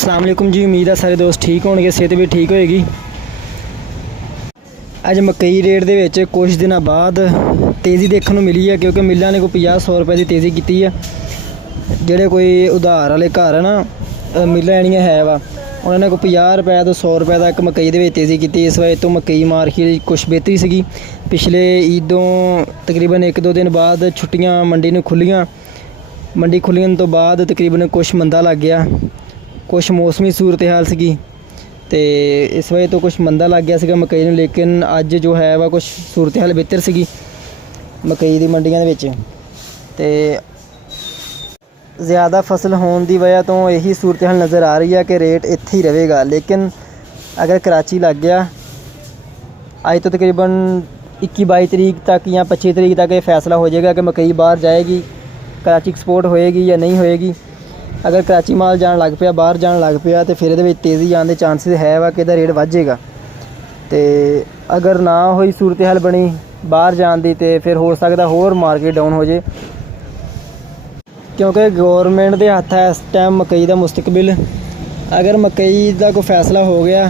अस्सलाम वालेकुम जी। उम्मीद है सारे दोस्त ठीक होणगे, सेहत भी ठीक होएगी। अज मकई रेट दे विच कुछ दिनों बाद तेज़ी देखने को मिली है, क्योंकि मिलों ने कोई 50-100 रुपए की तेज़ी की है। जोड़े कोई उधार वाले घर है ना, मिलों जड़ियाँ है वा, उन्होंने कोई 50 रुपए तो 100 रुपए तक मकई दे तेज़ी की। इस वजह तो मकई मार्केट कुछ बेहतरी सी। पिछले ईदों तकरीबन 1-2 दिन बाद छुट्टियां मंडी ने खुलियां। मंडी खुलने तो बाद तकरीबन कुछ मंदा लग गया, कुछ मौसमी सूरत हाल सी, तो इस वजह तो कुछ मंदा लग गया सीगा मकई में। लेकिन अज जो है वह कुछ सूरत हाल बेहतर सी मकई की मंडियां दे विच। ते ज़्यादा फसल होने की वजह तो यही सूरत हाल नज़र आ रही है कि रेट इत्थे ही रहेगा। लेकिन अगर कराची लग गया अज तो तकरीबन 21-22 तरीक तक या 25 तरीक तक ये फैसला हो जाएगा कि मकई बाहर जाएगी, कराची एक्सपोर्ट होएगी या नहीं होएगी। अगर कराची माल जान लग पिया, बाहर जान लग पिया, तो फिर ये तेज़ी आने के चांसिस है वा कि रेट वध जाएगा। तो अगर ना हुई सूरत हाल बनी बाहर जान दी, तो फिर हो सकता होर मार्केट डाउन हो जाए, क्योंकि गौरमेंट के हत्थ है इस टाइम मकई का मुस्तकबिल। अगर मकई का कोई फैसला हो गया,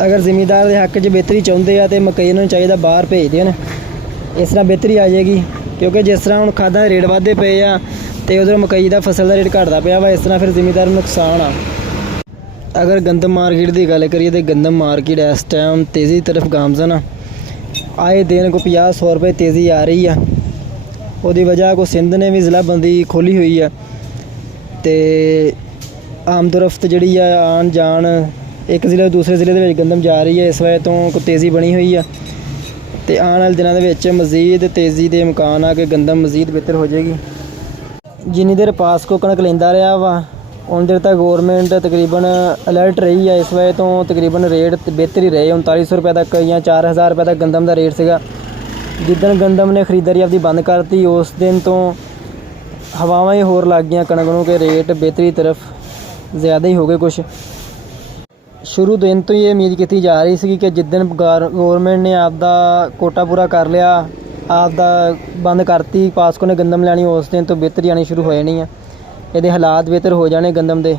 अगर जिमीदार के हक च बेहतरी चाहते हैं तो मकई उन्होंने चाहिए बाहर भेज देन, इस तरह बेहतरी आ जाएगी। क्योंकि जिस तरह हम खादा के रेट वाधे पे आ तो उधर मकई का फसल का रेट घटता पाया वा, इस तरह फिर जिमीदार नुकसान आ। अगर गंदम मार्केट की गल करिए तो गंदम मार्केट इस टाइम तेज़ी की तरफ गामजन आ। आए दिन को 50-100 रुपए तेज़ी आ रही है। उसकी वजह को सिंध ने भी ज़िला बंदी खोली हुई है, तो आमदोरफ्त जी आन जान एक ज़िले दूसरे ज़िले के गंदम जा रही है। इस वजह तो कोई तेज़ी बनी हुई है, तो आने वाले दिनों के मज़ीद तेज़ी के इम्कान आ कि गंदम मज़ीद बेहतर हो जाएगी। जिन्नी देर पास को कणक लेंदा रहा वा उन देर तक गौरमेंट तकरीबन अलर्ट रही है। इस वजह तो तकरीबन रेट बेहतर ही रहे, 3900 रुपये तक या 4000 रुपये तक गंदम का रेट सीगा। जिदन गंदम ने खरीदारी अपनी बंद करती, उस दिन तो हवावां ही होर लग गई कणक नूं कि रेट बेहतरी तरफ ज़्यादा ही हो गए। कुछ शुरू दिन तो ये उम्मीद की जा रही थी कि जिदन गौरमेंट ने आपका कोटा पूरा कर लिया, आपदा बंद करती, पासको ने गंदम लैनी, उस दिन तो बेहतरी आनी शुरू हो जानी है, ये हालात बेहतर हो जाने गंदम के।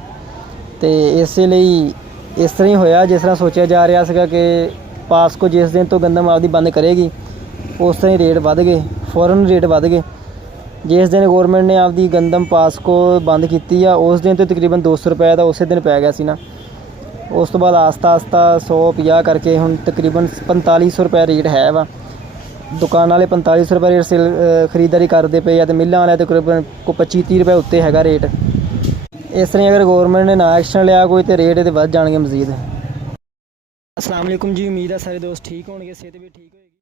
तो इसलिए इस तरह ही होया जिस तरह सोचा जा रहा था कि पासको जिस दिन तो गंदम आपकी बंद करेगी उस तरह ही रेट बढ़ गए, फौरन रेट बढ़ गए। जिस दिन गौरमेंट ने आपकी गंदम पासको बंद की है उस दिन तो तकरीबन 200 रुपये का उस दिन पै गया सी ना। उस तो बाद आस्ता आस्ता 150 करके हम तकरीबन 4500 रुपये रेट है वा। दुकान वाले 4500 रुपये रेट सेल खरीदारी करते पे, तो मिलों वाले तकरीबन को 25-30 रुपये उत्ते है रेट। इस तरह अगर गौरमेंट ने ना एक्शन लिया कोई तो रेट ये बढ़ जाएंगे मजीद। अस्सलाम वालेकुम जी। उम्मीद है सारे दोस्त ठीक होंगे, सेहत भी ठीक हो।